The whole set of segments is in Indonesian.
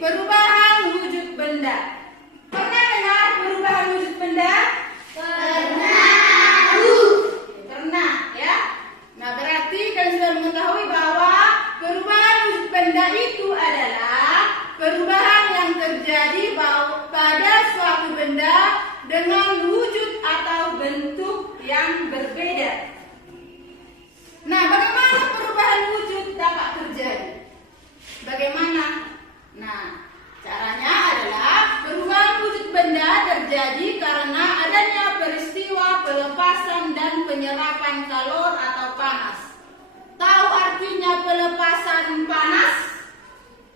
perubahan wujud benda. Pernah dengar perubahan wujud benda? Pernah. Pernah, ya. Nah, berarti kalian sudah mengetahui bahwa perubahan wujud benda itu adalah perubahan yang terjadi pada suatu benda dengan wujud atau bentuk yang berbeda. Nah, bagaimana perubahan wujud dapat terjadi? Bagaimana? Nah, caranya adalah perubahan wujud benda terjadi karena adanya peristiwa pelepasan dan penyerapan kalor atau panas. Tahu artinya pelepasan panas?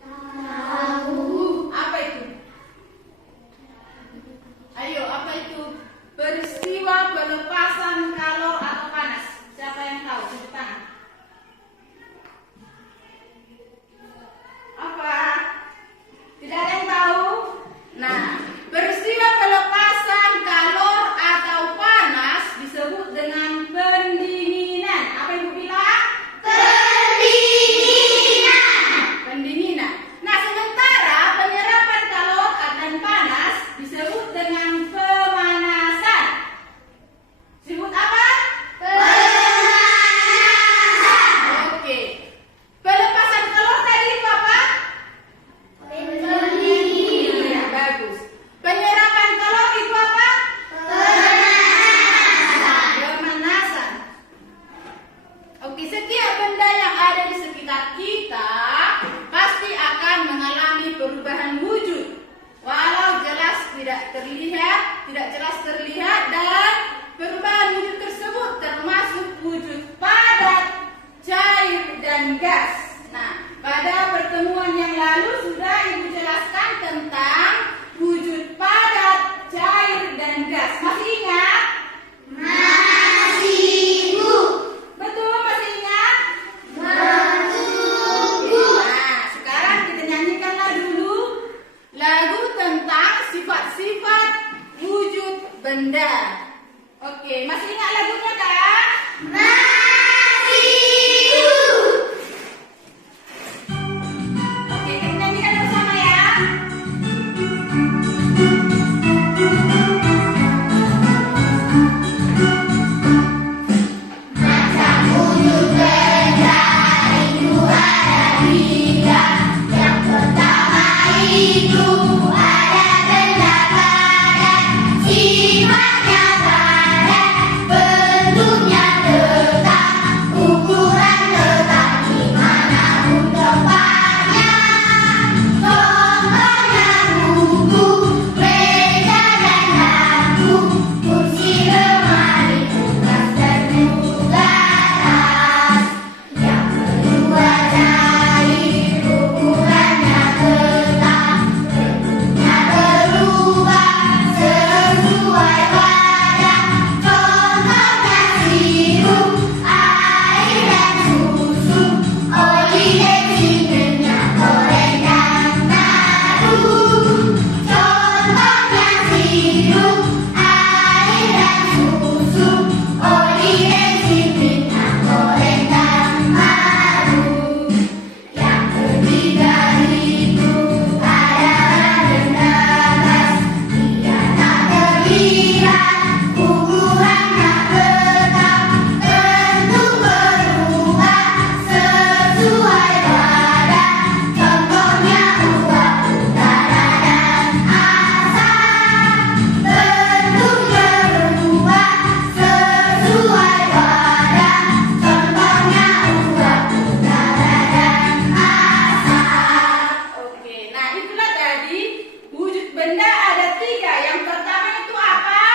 Tahu. Apa itu? Ayo, apa itu? Peristiwa pelepasan kalor atau panas. Siapa yang tahu? Tunjuk tangan. Apa? Tidak ada yang tahu? Nah, peristiwa pelepasan kalor atau panas disebut dengan pendinginan. Apa Ibu bilang? Pendinginan. Nah, sementara penyerapan kalor dan panas disebut dengan pemanasan. Disebut apa? Oke. Pelepasan kalor tadi itu apa? Ya, bagus. Penyerapan kalor itu apa? Pemanasan. Oke, setiap benda yang ada di sekitar kita pasti akan mengalami perubahan wujud. Walau tidak jelas terlihat dan perubahan wujud tersebut termasuk wujud padat, cair, dan gas. Nah, pada pertemuan yang lalu sudah Ibu jelaskan tentang wujud padat, cair, dan gas. Masih ingat? Masih, Bu. Betul, masih ingat? Betul. Nah, sekarang kita nyanyikanlah dulu lagu tentang sifat-sifat wujud benda. Oke, masih ingat lagunya kan? Masih, Bu. Oke, kita nyanyikan bersama ya. Macam wujud benda itu ada tiga. Yang pertama itu ada benda padat, sifatnya padat, bentuknya tetap, ukuran tetap dimanapun tempatnya. Contohnya buku, meja dan lampu, kursi, lemari, kulkas dan juga tas. Yang kedua cair, ukurannya tetap, bentuknya berubah sesuai wadah. Contohnya sirup, air dan susu, oli, bensin, minyak goreng dan madu. Contohnya sirup, air dan susu, oli, bensin, minyak goreng dan madu. Yang ketiga itu adalah benda gas. Dia tak terlihat, ukurannya tetap, bentuk berubah sesuai wadah. Contohnya uap, udara, dan asap. Bentuknya berubah sesuai wadah. Contohnya uap, udara, dan asap. Oke, nah itulah tadi wujud benda ada tiga. Yang pertama itu apa?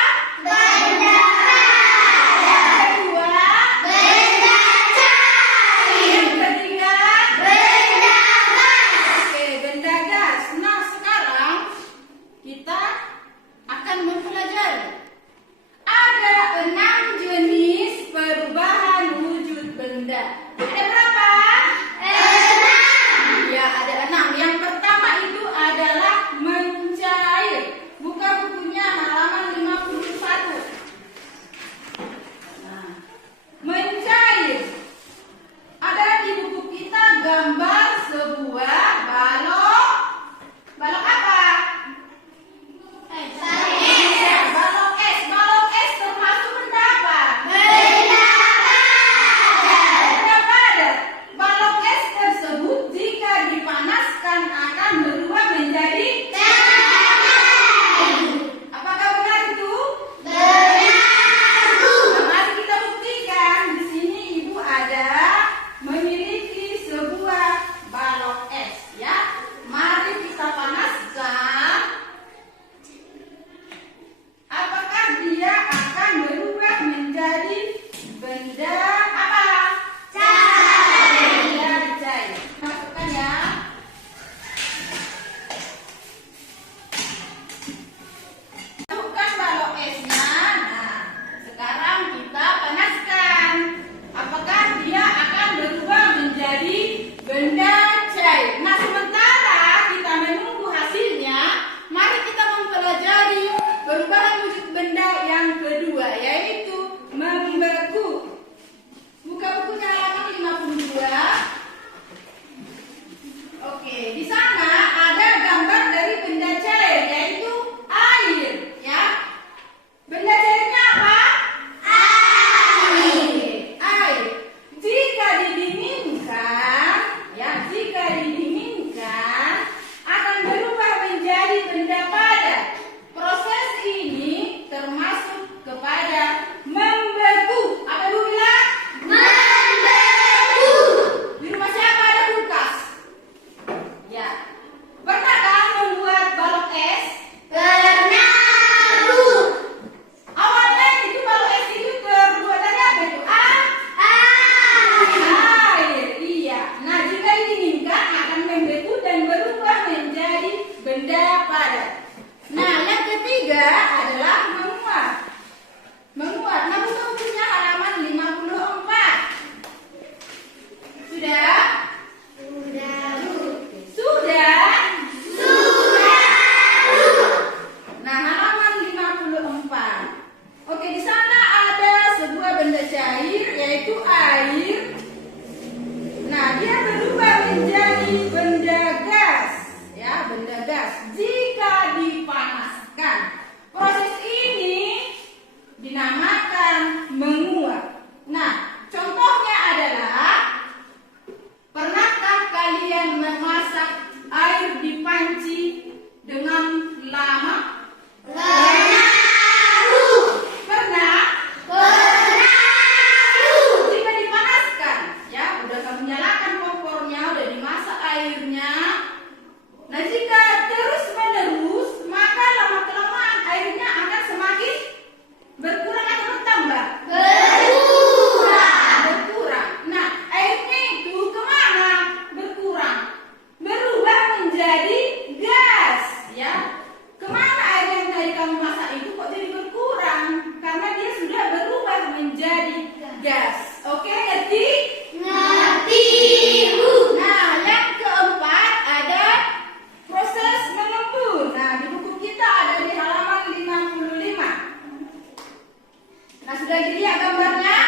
sudah dilihat gambarnya?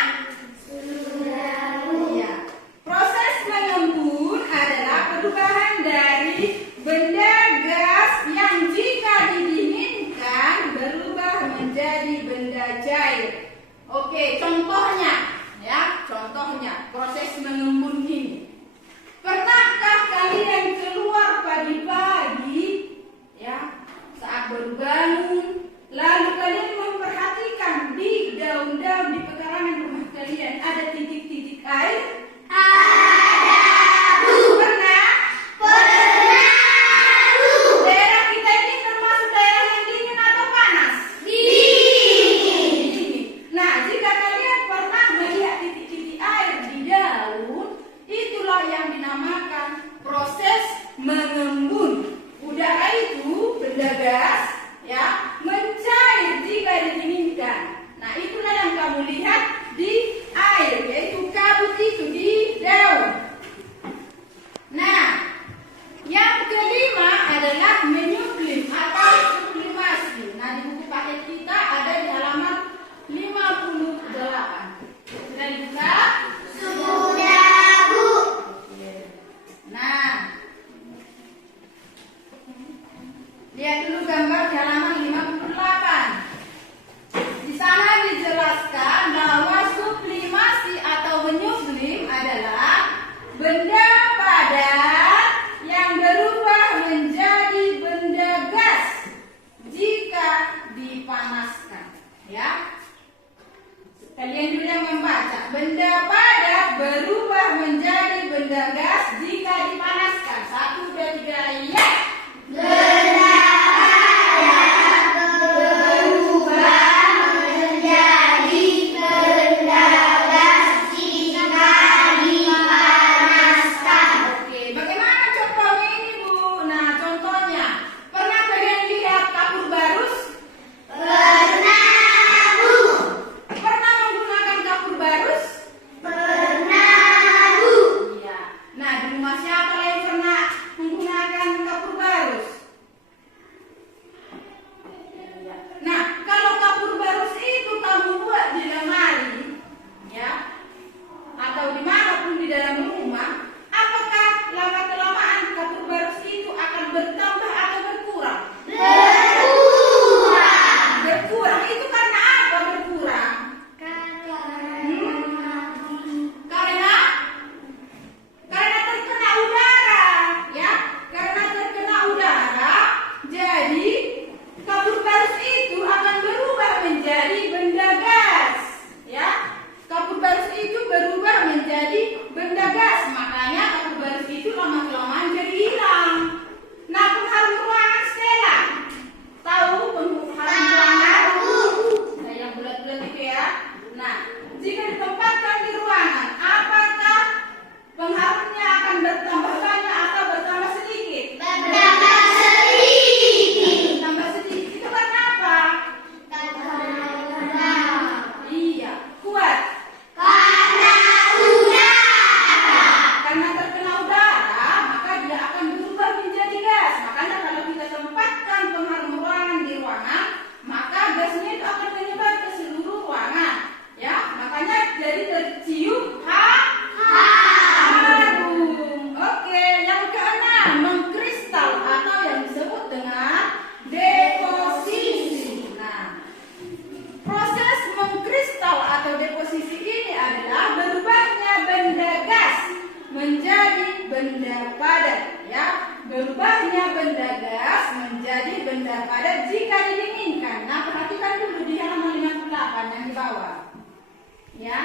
Iya. Proses mengembun adalah perubahan dari benda gas yang jika didinginkan berubah menjadi benda cair. Oke, contohnya ya, contohnya proses mengembun ini. Pernahkah kalian keluar pagi-pagi ya, saat baru bangun, lalu kalian memperhatikan di daun-daun di pekarangan rumah kalian ada titik-titik air? Pernah? Daerah kita ini termasuk daerah yang dingin atau panas? Dingin. Nah, jika kalian pernah melihat titik-titik air di daun, itulah yang dinamakan proses mengembun. Udara itu benda gas ya, mencair jika didinginkan. Nah, itulah yang kamu lihat di air, yaitu kabut itu di daun. Nah, yang kelima adalah menyublim atau sublimasi. Nah, di buku paket kita ada di halaman 58. Sudah dibuka? Sudah, Bu. Nah, lihat dulu gambar di halaman 58. Di sana dijelaskan bahwa sublimasi atau menyublim adalah benda padat yang berubah menjadi benda gas jika dipanaskan. Ya, kalian dulu yang membaca. Benda padat berubah menjadi benda gas jika dipanaskan. 1, 2, 3, ya. Benda padat berubah menjadi benda gas jika dipanaskan. Oke, bagaimana contohnya ini, Bu? Nah, contohnya, pernah kalian lihat kapur barus? Pernah, Bu. Pernah menggunakan kapur barus? Pernah, Bu. Iya. Nah, di rumah siapa yang pernah menggunakan kapur barus? Nah, kalau kapur barus itu kamu buat di lemari, ya, atau dimanapun di dalam rumah, apakah lama kelamaan kapur barus itu akan bertambah atau berkurang? Berkurang. Berkurang itu karena apa berkurang? Karena terkena udara, ya. Karena terkena udara, jadi kapur barus itu akan berubah menjadi benda gas, ya. Kapur barus itu berubah menjadi benda gas, makanya kapur barus itu lama-kelamaan jadi hilang. Nah, pengharum ruangan Stella, tahu pengharum ruangan? Nah, yang bulat-bulat itu ya. Nah, jika ditempatkan di ruangan, apakah pengharumnya akan bertambah banyak atau bertambah sedikit? Bertambah sedikit. Bertambah sedikit. Itu karena apa? Iya, kuat. Karena udara. Karena terkena udara, maka dia akan berubah menjadi gas. Makanya kalau kita tempatkan pengharum ruangan di ruangan, maka gasnya itu akan menyebar ke seluruh ruangan. Ya, makanya jadi tercium harum. Oke, yang keenam, mengkristal atau yang disebut dengan deposisi. Nah, proses mengkristal atau deposisi ini adalah berubahnya benda gas menjadi benda padat, ya. Berubahnya benda gas menjadi benda padat jika didinginkan. Nah, perhatikan dulu di halaman 58 yang di bawah. Ya.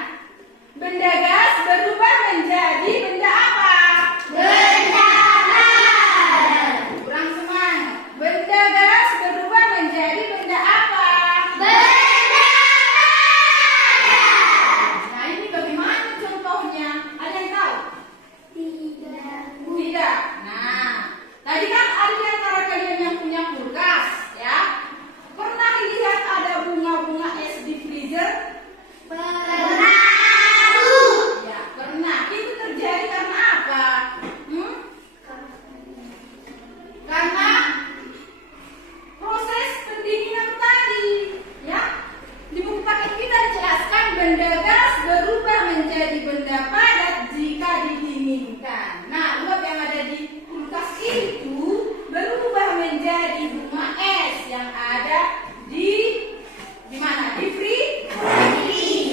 Benda gas berubah menjadi benda apa? Benda padat. Kurang semangat. Benda gas berubah menjadi benda apa? Benda padat. Nah, ini bagaimana contohnya? Ada yang tahu? Tidak. Tidak. Nah, tadi kan ada di antara kalian yang punya kulkas, ya. Pernah lihat ada bunga-bunga es di freezer? Pernah, Bu. benda gas berubah menjadi benda padat jika didinginkan. Nah, uap yang ada di kulkas itu berubah menjadi bunga es yang ada di mana? Di freezer.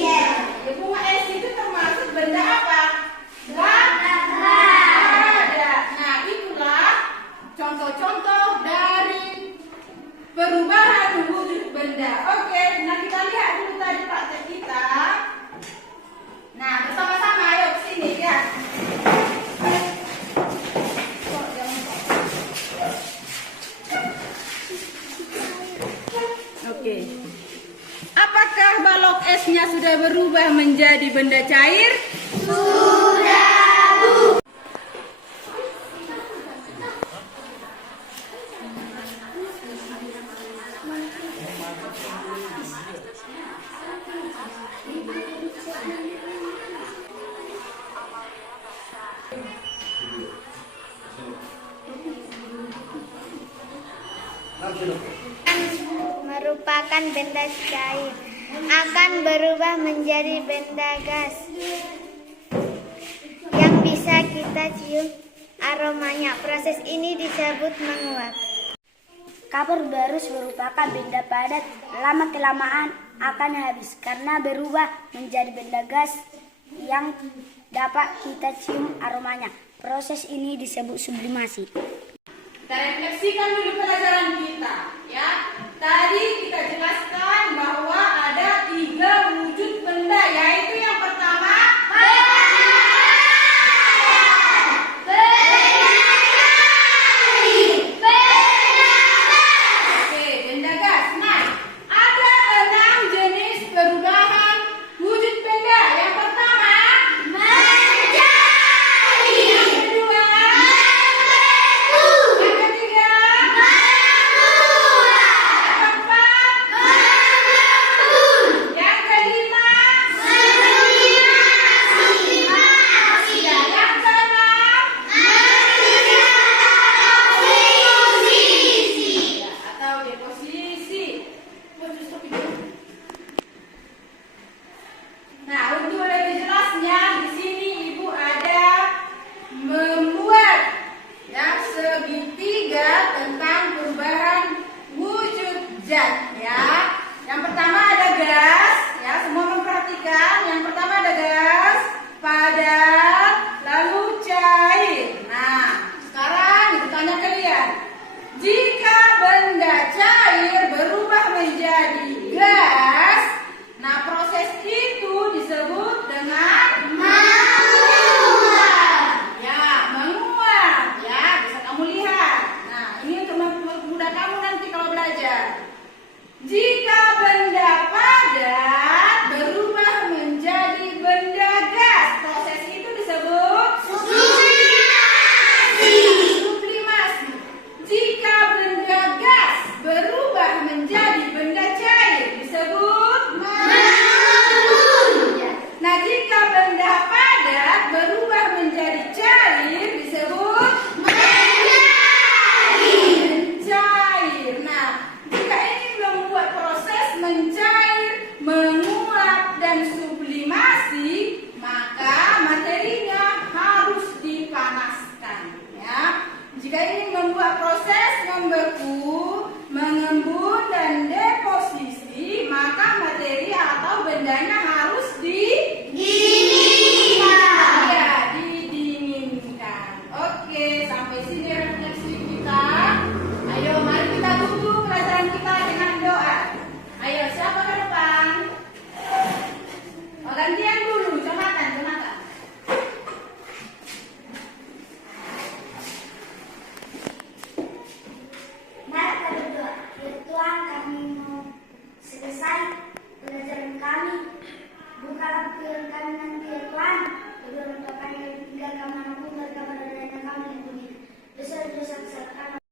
Ya, bunga es itu termasuk benda apa? Padat. Nah, itulah contoh-contoh dari perubahan wujud benda. Oke, nah kita lihat dulu tadi praktek kita. Nah, bersama-sama ayo ke sini ya. Oke. Apakah balok esnya sudah berubah menjadi benda cair? Merupakan benda cair akan berubah menjadi benda gas yang bisa kita cium aromanya. Proses ini disebut menguap. Kapur barus merupakan benda padat, lama-kelamaan akan habis karena berubah menjadi benda gas yang dapat kita cium aromanya. Proses ini disebut sublimasi. Kita refleksikan dulu pelajaran kita, ya. Tadi kita jelaskan bahwa ada 3 wujud benda, yaitu yang pertama Oke, benda gas. Nah, ada 6 jenis perubahan wujud benda. Yang pertama yang kedua, yang ketiga, yang keempat, yang kelima, ya, yang keenam, ya, atau deposisi. Nah, untuk lebih jelasnya di sini Ibu ada membuat ya segitiga tentang perubahan wujud zat ya. Yang pertama ada gas ya, semua memperhatikan. Yang pertama ada gas, padat, lalu cair. Nah, sekarang Ibu tanya kalian, jika benda cair berubah menjadi gas, nah proses itu disebut dengan ya, menguap ya, bisa kamu lihat. Nah, ini untuk mempermudah kamu nanti kalau belajar. Jika benda padat berubah menjadi benda gas, proses itu disebut sublimasi. Jika benda gas berubah menjadi benda cair disebut Nah, jika benda padat berubah menjadi cair disebut mencair. Nah, jika ingin membuat proses mencair, menguap dan sublimasi, maka materinya harus dipanaskan ya. Jika ingin membuat proses membeku, mengembun dan deposisi, maka materi atau bendanya harus ya, didinginkan. Oke, sampai sini refleksi kita. Ayo, mari kita tutup pelajaran kita dengan doa. Ayo, siapa ke depan? Oh, gantian dulu, Jonathan. Mari kita berdoa. Ya Tuhan, kami mau selesai pelajaran kami. Bukalah pikiran kami nanti ya Tuhan. Beri untuk kami yang tinggal kemanapun berkabar dan kami yang dunia. Dosa-dosa kesalahan kami.